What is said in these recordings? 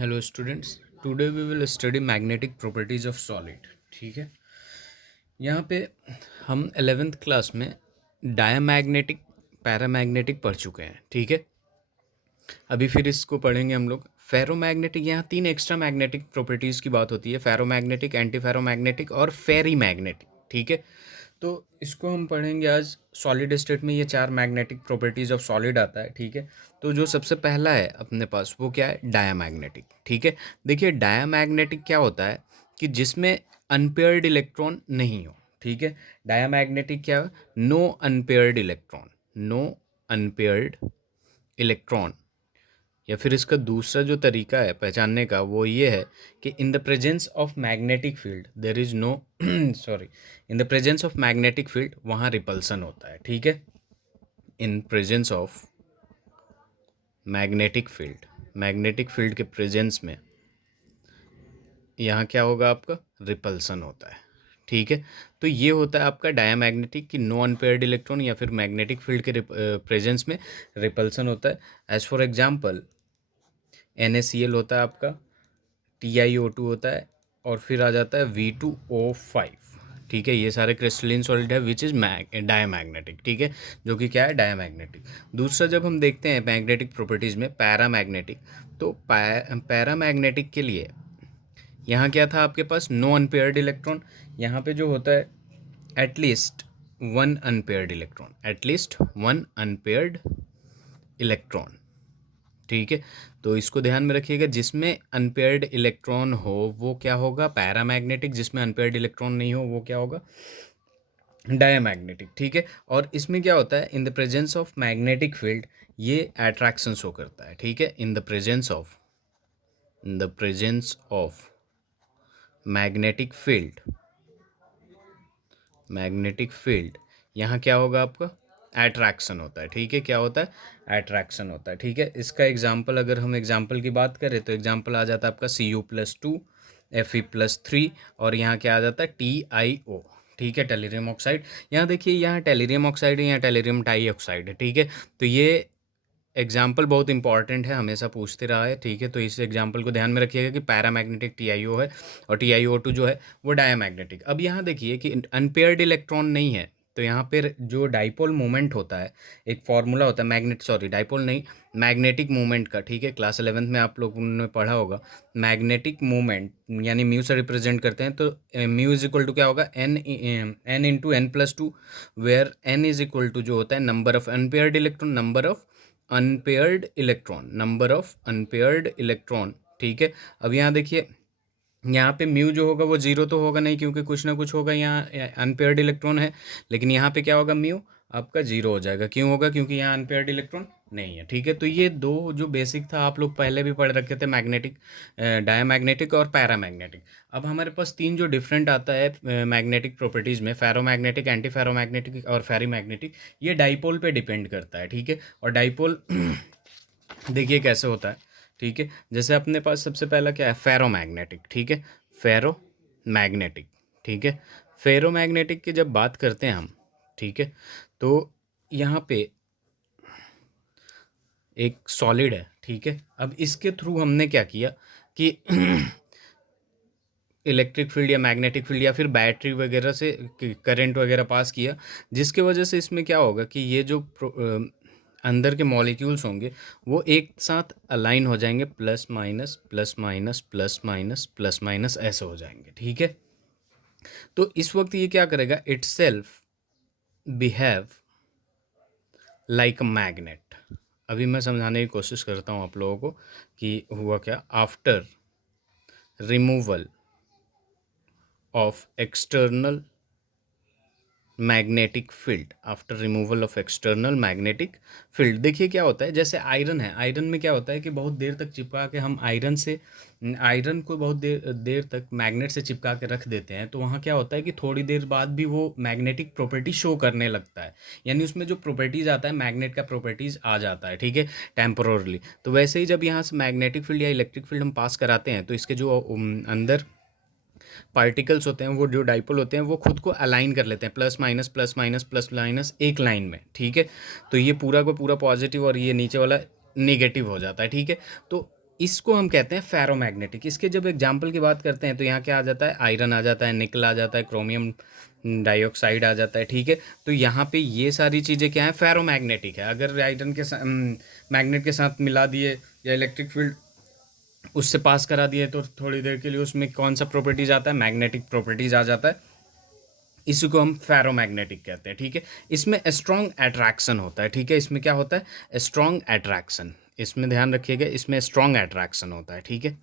Hello students, today we will study magnetic properties of solid. ठीक है, यहाँ पे हम 11th क्लास में डायमैग्नेटिक पैरामैग्नेटिक पढ़ चुके हैं। ठीक है, अभी फिर इसको पढ़ेंगे हम लोग। फेरोमैग्नेटिक, यहाँ तीन एक्स्ट्रा मैग्नेटिक प्रॉपर्टीज़ की बात होती है, फेरोमैग्नेटिक, एंटी फेरोमैग्नेटिक और फेरी मैग्नेटिक। ठीक है, तो इसको हम पढ़ेंगे आज। सॉलिड स्टेट में ये चार मैग्नेटिक प्रॉपर्टीज़ ऑफ सॉलिड आता है। ठीक है, तो जो सबसे पहला है अपने पास वो क्या है, डायामैग्नेटिक। ठीक है, देखिए डायामैग्नेटिक क्या होता है कि जिसमें अनपेयर्ड इलेक्ट्रॉन नहीं हो। ठीक है, डायामैग्नेटिक क्या है, no unpaired electron, no unpaired electron. या फिर इसका दूसरा जो तरीका है पहचानने का वो ये है कि in the presence of magnetic field there is no sorry, in the presence of magnetic field वहाँ रिपल्सन होता है। ठीक है, in presence of magnetic field के प्रेजेंस में यहाँ क्या होगा, आपका रिपल्सन होता है। ठीक है, तो ये होता है आपका डायामैग्नेटिक की नो अनपेयर्ड इलेक्ट्रॉन या फिर मैग्नेटिक फील्ड के प्रेजेंस में रिपल्सन होता है। एज फॉर एग्जाम्पल NaCl होता है आपका, TiO2 होता है और फिर आ जाता है V2O5। ठीक है, ये सारे क्रिस्टलिन सॉलिड है विच इज़ डायामैग्नेटिक। ठीक है, जो कि क्या है, डायामैग्नेटिक। दूसरा जब हम देखते हैं मैग्नेटिक प्रॉपर्टीज़ में पैरामैग्नेटिक, तो पैरामैग्नेटिक के लिए यहाँ क्या था आपके पास, नो अनपेयर्ड इलेक्ट्रॉन। यहाँ पे जो होता है at least one unpaired electron, at least one unpaired electron. ठीक है, तो इसको ध्यान में रखिएगा, जिसमें अनपेयर्ड इलेक्ट्रॉन हो वो क्या होगा, पैरामैग्नेटिक। जिसमें अनपेयर्ड इलेक्ट्रॉन नहीं हो वो क्या होगा, डायामैग्नेटिक। ठीक है, और इसमें क्या होता है, इन the presence of magnetic field ये अट्रैक्शन शो करता है। ठीक है, इन the presence of magnetic field यहाँ क्या होगा, आपका एट्रैक्शन होता है। ठीक है, क्या होता है, एट्रैक्शन होता है। ठीक है, इसका एग्जाम्पल अगर हम एग्जाम्पल की बात करें तो एग्जाम्पल आ जाता है आपका Cu+2 Fe+3 और यहाँ क्या आ जाता है, TiO। ठीक है, टेलीरियम ऑक्साइड। यहाँ देखिए, यहाँ टेलीरियम ऑक्साइड है, यहाँ टेलीरियम डाइऑक्साइड है। ठीक है, तो ये एग्जाम्पल बहुत इंपॉर्टेंट है, हमेशा पूछते रहा है। ठीक है, तो इस एग्जाम्पल को ध्यान में रखिएगा कि पैरामैग्नेटिक TiO है और TiO2 जो है वो डायामैग्नेटिक। अब यहाँ देखिए कि अनपेयर्ड इलेक्ट्रॉन नहीं है, तो यहाँ पर जो डाइपोल मोमेंट होता है, एक फॉर्मूला होता है डाइपोल नहीं, मैग्नेटिक मोमेंट का। ठीक है, क्लास 11th में आप लोगों ने पढ़ा होगा, मैग्नेटिक मोमेंट यानी म्यू से रिप्रेजेंट करते हैं, तो म्यू इज इक्वल टू क्या होगा, n into n+2, where n is equal to जो होता है number of unpaired electron, number of unpaired electron. ठीक है, अब यहाँ देखिए, यहाँ पे म्यू जो होगा वो जीरो तो होगा नहीं, क्योंकि कुछ ना कुछ होगा, यहाँ अनपेयर्ड इलेक्ट्रॉन है। लेकिन यहाँ पे क्या होगा, म्यू आपका जीरो हो जाएगा। क्यों होगा, क्योंकि यहाँ अनपेयर्ड इलेक्ट्रॉन नहीं है। ठीक है, तो ये दो जो बेसिक था आप लोग पहले भी पढ़ रखे थे, मैग्नेटिक, डायामैग्नेटिक और पैरामैग्नेटिक। अब हमारे पास तीन जो डिफरेंट आता है मैग्नेटिक प्रॉपर्टीज़ में, फेरोमैग्नेटिक, एंटी फेरोमैग्नेटिक और फेरीमैग्नेटिक, ये डाइपोल पे डिपेंड करता है। ठीक है, और डाइपोल देखिए कैसे होता है। ठीक है, जैसे अपने पास सबसे पहला क्या है, फेरोमैग्नेटिक। ठीक है, फेरोमैग्नेटिक। ठीक है, फेरोमैग्नेटिक की जब बात करते हैं हम, ठीक है, तो यहाँ पे एक सॉलिड है। ठीक है, अब इसके थ्रू हमने क्या किया कि इलेक्ट्रिक फील्ड या मैग्नेटिक फील्ड या फिर बैटरी वगैरह से करंट वगैरह पास किया, जिसके वजह से इसमें क्या होगा कि ये जो अंदर के मॉलिक्यूल्स होंगे वो एक साथ अलाइन हो जाएंगे, plus minus plus minus plus minus plus minus ऐसे हो जाएंगे। ठीक है, तो इस वक्त ये क्या करेगा, it self behave like a magnet. अभी मैं समझाने की कोशिश करता हूँ आप लोगों को कि हुआ क्या, after removal of external magnetic field, after removal of external magnetic field. देखिए क्या होता है, जैसे आयरन है, आयरन में क्या होता है कि बहुत देर तक चिपका के हम आयरन को बहुत देर देर तक मैग्नेट से चिपका के रख देते हैं, तो वहाँ क्या होता है कि थोड़ी देर बाद भी वो मैग्नेटिक प्रॉपर्टी शो करने लगता है, यानी उसमें जो प्रॉपर्टीज़ आता है मैग्नेट का प्रॉपर्टीज़ आ जाता है। ठीक है, टेम्पोरली। तो वैसे ही जब यहाँ से मैग्नेटिक फील्ड या इलेक्ट्रिक फील्ड हम पास कराते हैं, तो इसके जो अंदर पार्टिकल्स होते हैं, वो जो डाइपोल होते हैं, वो खुद को अलाइन कर लेते हैं, plus minus plus minus plus minus एक लाइन में। ठीक है, तो ये पूरा का पूरा पॉजिटिव और ये नीचे वाला नेगेटिव हो जाता है। ठीक है, तो इसको हम कहते हैं फेरोमैग्नेटिक। इसके जब एग्जाम्पल की बात करते हैं तो यहाँ क्या आ जाता है, आयरन आ जाता है, निकल आ जाता है, क्रोमियम डाइऑक्साइड आ जाता है, ठीक है। तो यहाँ पे ये सारी चीज़ें क्या हैं, फेरोमैग्नेटिक है। अगर आयरन के मैग्नेट के साथ मिला दिए या इलेक्ट्रिक फील्ड उससे पास करा दिए तो थोड़ी देर के लिए उसमें कौन सा प्रॉपर्टीज आता है, मैग्नेटिक प्रॉपर्टीज आ जाता है। इसी को हम फेरोमैग्नेटिक कहते हैं, ठीक है। इसमें स्ट्रॉन्ग अट्रैक्शन होता है, ठीक है। इसमें क्या होता है, स्ट्रॉन्ग अट्रैक्शन, इसमें ध्यान रखिएगा, इसमें स्ट्रॉन्ग अट्रैक्शन होता है, ठीक है।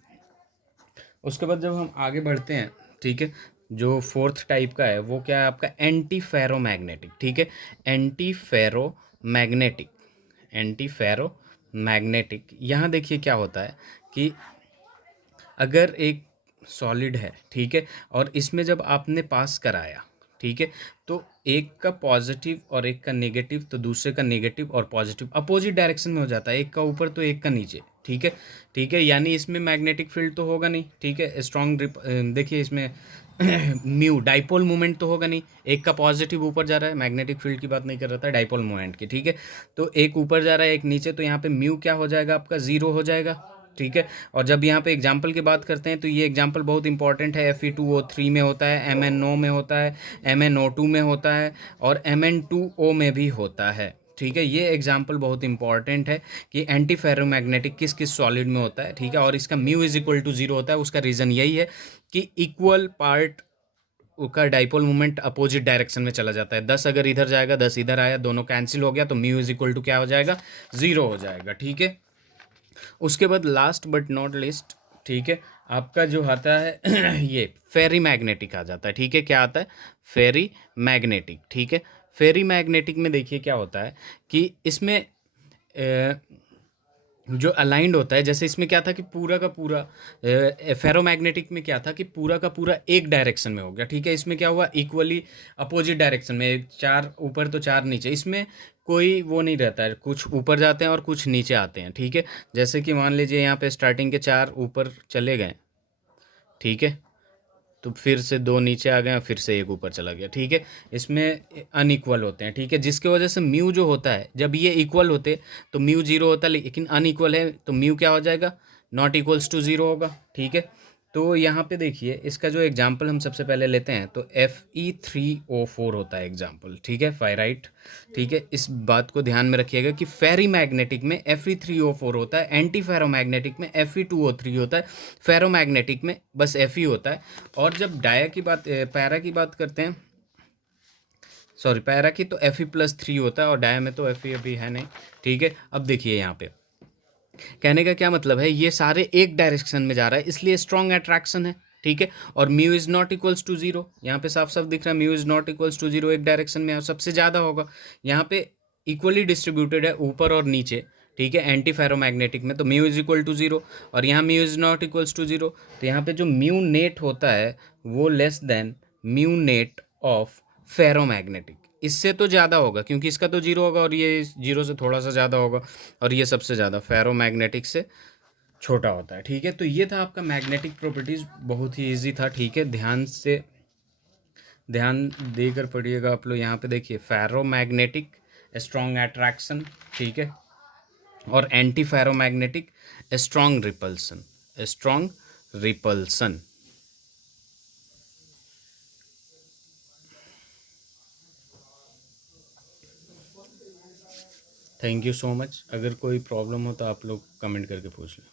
उसके बाद जब हम आगे बढ़ते हैं, ठीक है, जो फोर्थ टाइप का है वो क्या है आपका, एंटी फेरोमैग्नेटिक, ठीक है। एंटी फेरोमैग्नेटिक, एंटी फेरोमैग्नेटिक, यहाँ देखिए क्या होता है कि अगर एक सॉलिड है, ठीक है, और इसमें जब आपने पास कराया, ठीक है, तो एक का पॉजिटिव और एक का नेगेटिव, तो दूसरे का नेगेटिव और पॉजिटिव अपोजिट डायरेक्शन में हो जाता है, एक का ऊपर तो एक का नीचे, ठीक है। ठीक है, यानी इसमें मैग्नेटिक फील्ड तो होगा नहीं, ठीक है। स्ट्रॉन्ग देखिए इसमें म्यू डाइपोल मोमेंट तो होगा नहीं, एक का पॉजिटिव ऊपर जा रहा है, मैग्नेटिक फील्ड की बात नहीं कर रहा था, डाइपोल मोमेंट की, ठीक है। तो एक ऊपर जा रहा है एक नीचे, तो यहाँ पे म्यू क्या हो जाएगा आपका, ज़ीरो हो जाएगा, ठीक है। और जब यहाँ पे एग्जाम्पल की बात करते हैं तो ये एग्जाम्पल बहुत इंपॉर्टेंट है, Fe2O3 में होता है, MnO में होता है, MnO2 में होता है और Mn2O में भी होता है, ठीक है। ये एग्जाम्पल बहुत इंपॉर्टेंट है कि एंटी फेरोमैग्नेटिक किस किस सॉलिड में होता है, ठीक है। और इसका mu is equal to zero होता है, उसका रीज़न यही है कि इक्वल पार्ट का डाइपोल मूवमेंट अपोजिट डायरेक्शन में चला जाता है। 10 अगर इधर जाएगा 10 इधर आया, दोनों कैंसिल हो गया, तो म्यू इज इक्वल टू क्या हो जाएगा, ज़ीरो हो जाएगा, ठीक है। उसके बाद लास्ट बट नॉट लिस्ट, ठीक है, आपका जो आता है ये फेरी मैग्नेटिक आ जाता है, ठीक है। क्या आता है, फेरी मैग्नेटिक, ठीक है। फेरी मैग्नेटिक में देखिए क्या होता है कि इसमें जो अलाइंड होता है, जैसे इसमें क्या था कि पूरा का पूरा फेरोमैग्नेटिक में क्या था कि पूरा का पूरा एक डायरेक्शन में हो गया, ठीक है। इसमें क्या हुआ, इक्वली अपोजिट डायरेक्शन में, चार ऊपर तो चार नीचे, इसमें कोई वो नहीं रहता है, कुछ ऊपर जाते हैं और कुछ नीचे आते हैं, ठीक है। जैसे कि मान लीजिए यहाँ पे स्टार्टिंग के चार ऊपर चले गए, ठीक है, तो फिर से दो नीचे आ गए और फिर से एक ऊपर चला गया, ठीक है। इसमें अनइक्वल होते हैं, ठीक है, जिसकी वजह से म्यू जो होता है, जब ये इक्वल होते तो म्यू जीरो होता, लेकिन अनइक्वल है तो म्यू क्या हो जाएगा, नॉट इक्वल्स टू ज़ीरो होगा, ठीक है। तो यहाँ पे देखिए इसका जो एग्जाम्पल हम सबसे पहले लेते हैं तो Fe3O4 होता है एग्जाम्पल, ठीक है, फायराइट, ठीक है। इस बात को ध्यान में रखिएगा कि फेरी मैग्नेटिक में Fe3O4 होता है, एंटी फेरोमैग्नेटिक में Fe2O3 होता है, फेरोमैग्नेटिक में बस Fe होता है। और जब डाया की बात पैरा की बात करते हैं, सॉरी पैरा की, तो Fe+3 होता है और डाया में तो Fe अभी है नहीं, ठीक है। अब देखिए यहाँ पे कहने का क्या मतलब है, ये सारे एक डायरेक्शन में जा रहा है, इसलिए स्ट्रॉन्ग अट्रैक्शन है, ठीक है। और mu is not equals to zero, यहाँ पे साफ साफ दिख रहा है mu is not equals to zero, एक डायरेक्शन में है और सबसे ज़्यादा होगा। यहाँ पे इक्वली डिस्ट्रीब्यूटेड है ऊपर और नीचे, ठीक है, एंटी फेरोमैग्नेटिक में, तो mu is equal to zero और यहाँ mu is not equals to zero, तो यहाँ पे जो म्यू नेट होता है वो less than mu net of ferromagnetic, इससे तो ज़्यादा होगा क्योंकि इसका तो जीरो होगा और ये जीरो से थोड़ा सा ज़्यादा होगा, और ये सबसे ज़्यादा फेरोमैग्नेटिक से छोटा होता है, ठीक है। तो ये था आपका मैग्नेटिक प्रॉपर्टीज़, बहुत ही इजी था, ठीक है। ध्यान से ध्यान देकर पढ़िएगा आप लोग। यहाँ पे देखिए फेरोमैग्नेटिक स्ट्रॉन्ग अट्रैक्शन, ठीक है, और anti ferromagnetic strong repulsion, strong repulsion. Thank you so much. अगर कोई प्रॉब्लम हो तो आप लोग कमेंट करके पूछ लें।